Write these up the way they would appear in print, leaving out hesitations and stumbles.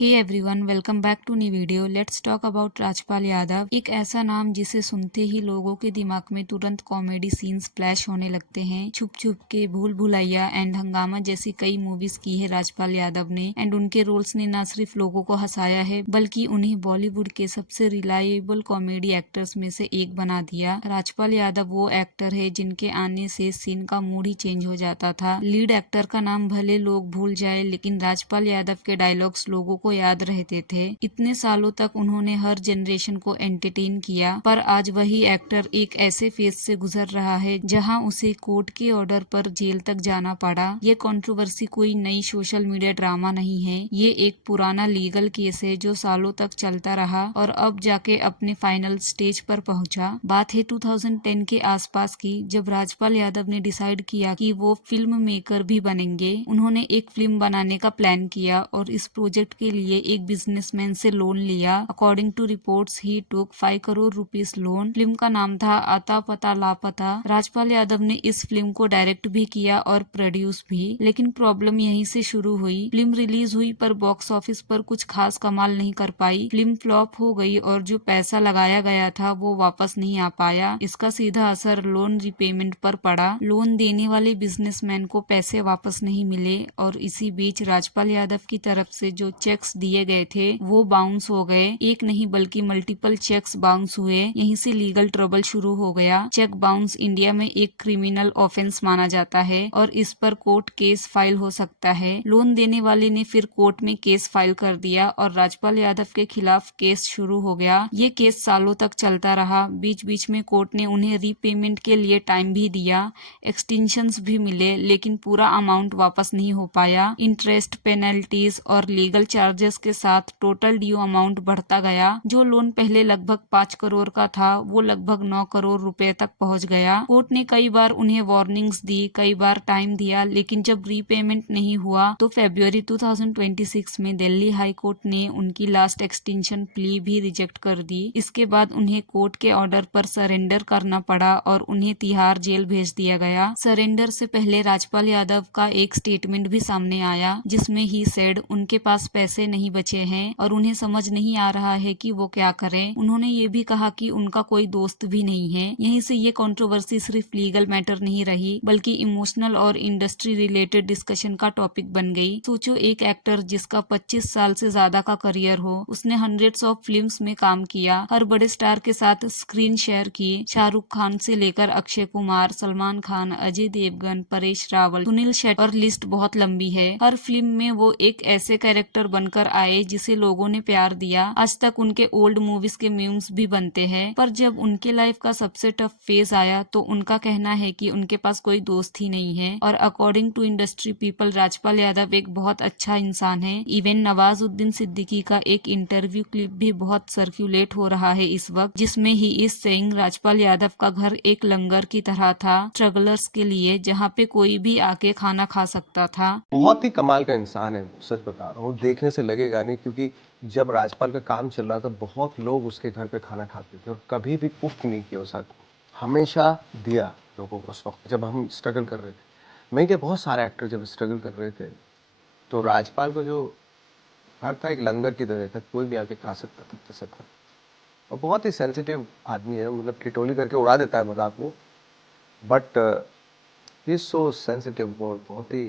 Hey everyone, welcome back to new video. Let's talk about Rajpal Yadav. एक ऐसा नाम जिसे सुनते ही लोगों के दिमाग में तुरंत कॉमेडी सीन्स फ्लैश होने लगते हैं। छुप छुप के, भूल भुलैया एंड हंगामा जैसी कई मूवीज की है राजपाल यादव ने। एंड उनके रोल्स ने न सिर्फ लोगों को हंसाया है बल्कि उन्हें बॉलीवुड के सबसे रिलायबल कॉमेडी एक्टर्स में से एक बना दिया। राजपाल यादव वो एक्टर है जिनके आने से सीन का मूड ही चेंज हो जाता था। लीड एक्टर का नाम भले लोग भूल जाए, लेकिन राजपाल यादव के डायलॉग्स लोगों को याद रहते थे। इतने सालों तक उन्होंने हर जनरेशन को एंटरटेन किया, पर आज वही एक्टर एक ऐसे फेज से गुजर रहा है जहां उसे कोर्ट के ऑर्डर पर जेल तक जाना पड़ा। ये कंट्रोवर्सी कोई नई सोशल मीडिया ड्रामा नहीं है, ये एक पुराना लीगल केस है जो सालों तक चलता रहा और अब जाके अपने फाइनल स्टेज पर पहुंचा। बात है 2010 के आसपास की, जब राजपाल यादव ने डिसाइड किया कि वो फिल्म मेकर भी बनेंगे। उन्होंने एक फिल्म बनाने का प्लान किया और इस प्रोजेक्ट के लिए एक बिजनेसमैन से लोन लिया। According to reports he took 5 crore rupees loan. Film का नाम था आता पता लापता। राजपाल यादव ने इस फिल्म को डायरेक्ट भी किया और प्रोड्यूस भी, लेकिन प्रॉब्लम यहीं से शुरू हुई। फिल्म रिलीज हुई पर बॉक्स ऑफिस पर कुछ खास कमाल नहीं कर पाई। फिल्म फ्लॉप हो गई और जो पैसा लगाया गया था वो वापस नहीं आ पाया। इसका सीधा असर लोन रिपेमेंट पर पड़ा। लोन देने वाले बिजनेसमैन को पैसे वापस नहीं मिले और इसी बीच राजपाल यादव की तरफ से जो चेक्स दिए गए थे वो बाउंस हो गए। एक नहीं बल्कि मल्टीपल चेक्स बाउंस हुए। यहीं से लीगल ट्रबल शुरू हो गया। चेक बाउंस इंडिया में एक क्रिमिनल ऑफेंस माना जाता है और इस पर कोर्ट केस फाइल हो सकता है। लोन देने वाले ने फिर कोर्ट में केस फाइल कर दिया और राजपाल यादव के खिलाफ केस शुरू हो गया। ये केस सालों तक चलता रहा। बीच बीच में कोर्ट ने उन्हें रीपेमेंट के लिए टाइम भी दिया, एक्सटेंशंस भी मिले, लेकिन पूरा अमाउंट वापस नहीं हो पाया। इंटरेस्ट, पेनल्टीज और लीगल चार्जेस के साथ टोटल ड्यू अमाउंट बढ़ता गया। जो लोन पहले लगभग 5 करोड़ का था वो लगभग 9 करोड़ रुपए तक पहुंच गया। कोर्ट ने कई बार उन्हें वार्निंग्स दी, कई बार टाइम दिया, लेकिन जब रीपेमेंट नहीं हुआ तो फरवरी 2026 में दिल्ली हाई कोर्ट ने उनकी लास्ट एक्सटेंशन प्ली भी रिजेक्ट कर दी। इसके बाद उन्हें कोर्ट के ऑर्डर पर सरेंडर करना पड़ा और उन्हें तिहाड़ जेल भेज दिया गया। सरेंडर से पहले राजपाल यादव का एक स्टेटमेंट भी सामने आया जिसमें ही सेड उनके पास पैसे नहीं बचे हैं और उन्हें समझ नहीं आ रहा है कि वो क्या करें। उन्होंने ये भी कहा कि उनका कोई दोस्त भी नहीं है। यहीं से ये कंट्रोवर्सी सिर्फ लीगल मैटर नहीं रही बल्कि इमोशनल और इंडस्ट्री रिलेटेड डिस्कशन का टॉपिक बन गई। सोचो, एक एक्टर जिसका 25 साल से ज्यादा का करियर हो, उसने हंड्रेड्स ऑफ फिल्म्स में काम किया, हर बड़े स्टार के साथ स्क्रीन शेयर की, शाहरुख खान से लेकर अक्षय कुमार, सलमान खान, अजय देवगन, परेश रावल, सुनील शेट्टी और लिस्ट बहुत लंबी है। हर फिल्म में वो एक ऐसे कैरेक्टर बनकर आए जिसे लोगों ने प्यार दिया। आज तक उनके ओल्ड मूवीज के मीम्स भी बनते हैं। पर जब उनके लाइफ का सबसे टफ फेज आया तो उनका कहना है कि उनके पास कोई दोस्त ही नहीं है। और according to industry people, Rajpal Yadav एक बहुत अच्छा इंसान है। इवन नवाजुद्दीन सिद्दीकी का एक इंटरव्यू क्लिप भी बहुत सर्कुलेट हो रहा है इस वक्त, जिसमें ही इस सेइंग राजपाल यादव का घर एक लंगर की तरह था स्ट्रगलर्स के लिए, जहाँ पे कोई भी आके खाना खा सकता था। बहुत ही कमाल का इंसान है, सच बता रहा हूँ। देखने से लगेगा नहीं, क्योंकि जब राजपाल का काम चल रहा था बहुत लोग उसके घर पे खाना खाते थे और कभी भी उफ नहीं किया उसका, हमेशा दिया लोगों को। उस वक्त जब हम स्ट्रगल कर रहे थे, मैं क्या, बहुत सारे एक्टर जब स्ट्रगल कर रहे थे तो राजपाल को जो घर था एक लंगर की तरह था, कोई भी आके खा सकता था, खा सकता। और बहुत ही सेंसिटिव आदमी है, मतलब टिटोली करके उड़ा देता है मजाक को, but he is so sensitive, बहुत ही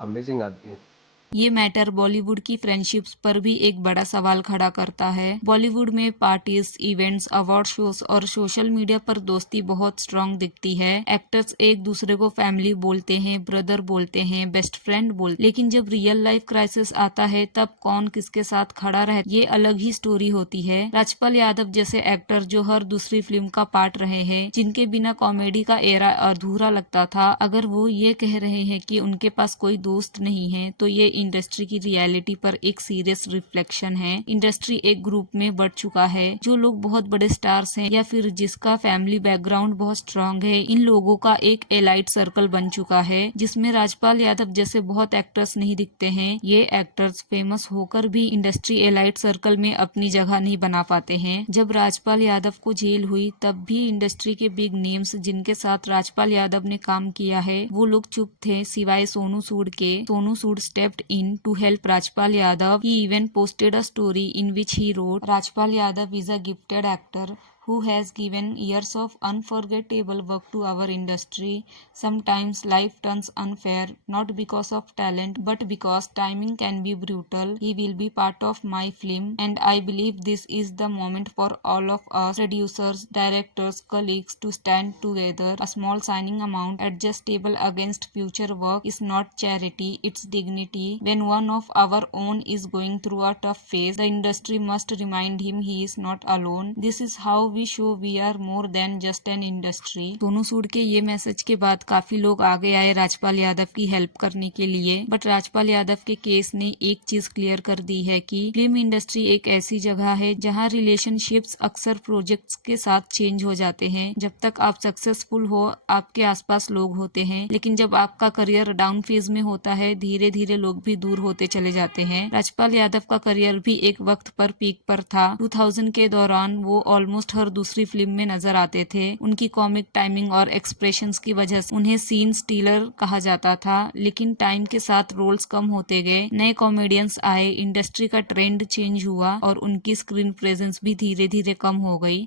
अमेजिंग आदमी है। ये मैटर बॉलीवुड की फ्रेंडशिप्स पर भी एक बड़ा सवाल खड़ा करता है। बॉलीवुड में पार्टीज, इवेंट्स, अवार्ड शोज और सोशल मीडिया पर दोस्ती बहुत स्ट्रांग दिखती है। एक्टर्स एक दूसरे को फैमिली बोलते हैं, ब्रदर बोलते हैं, बेस्ट फ्रेंड बोलते, लेकिन जब रियल लाइफ क्राइसिस आता है तब कौन किसके साथ खड़ा रहे, ये अलग ही स्टोरी होती है। राजपाल यादव जैसे एक्टर जो हर दूसरी फिल्म का पार्ट रहे हैं, जिनके बिना कॉमेडी का एरा अधूरा लगता था, अगर वो ये कह रहे हैं कि उनके पास कोई दोस्त नहीं है तो ये इंडस्ट्री की रियलिटी पर एक सीरियस रिफ्लेक्शन है। इंडस्ट्री एक ग्रुप में बढ़ चुका है। जो लोग बहुत बड़े स्टार्स हैं या फिर जिसका फैमिली बैकग्राउंड बहुत स्ट्रांग है, इन लोगों का एक एलाइट सर्कल बन चुका है जिसमें राजपाल यादव जैसे बहुत एक्टर्स नहीं दिखते हैं। ये एक्टर्स फेमस होकर भी इंडस्ट्री एलाइट सर्कल में अपनी जगह नहीं बना पाते हैं। जब राजपाल यादव को जेल हुई तब भी इंडस्ट्री के बिग नेम्स जिनके साथ राजपाल यादव ने काम किया है वो लोग चुप थे, सिवाय सोनू सूद के। Sonu Sood stepped in to help Rajpal Yadav. He even posted a story in which he wrote, Rajpal Yadav is a gifted actor who has given years of unforgettable work to our industry. Sometimes life turns unfair, not because of talent, but because timing can be brutal. He will be part of my film, and I believe this is the moment for all of us, producers, directors, colleagues, to stand together. A small signing amount adjustable against future work is not charity, it's dignity. When one of our own is going through a tough phase, the industry must remind him he is not alone. This is how we show we are more than just an industry. Sonu Sood के ये message के बाद काफी लोग आगे आए राजपाल यादव की help करने के लिए, बट राजपाल यादव के केस ने एक चीज क्लियर कर दी है कि फिल्म इंडस्ट्री एक ऐसी जगह है जहां रिलेशनशिप्स अक्सर प्रोजेक्ट्स के साथ चेंज हो जाते हैं। जब तक आप सक्सेसफुल हो आपके आसपास लोग होते हैं, लेकिन जब आपका करियर डाउन फेज में होता है धीरे धीरे लोग भी दूर होते चले जाते हैं। राजपाल यादव का करियर भी एक वक्त पर पीक पर था। 2000 के दौरान वो ऑलमोस्ट हर दूसरी फिल्म में नजर आते थे। उनकी कॉमिक टाइमिंग और एक्सप्रेशंस की वजह से उन्हें सीन स्टीलर कहा जाता था, लेकिन टाइम के साथ रोल्स कम होते गए, नए कॉमेडियंस आए, इंडस्ट्री का ट्रेंड चेंज हुआ और उनकी स्क्रीन प्रेजेंस भी धीरे धीरे कम हो गई।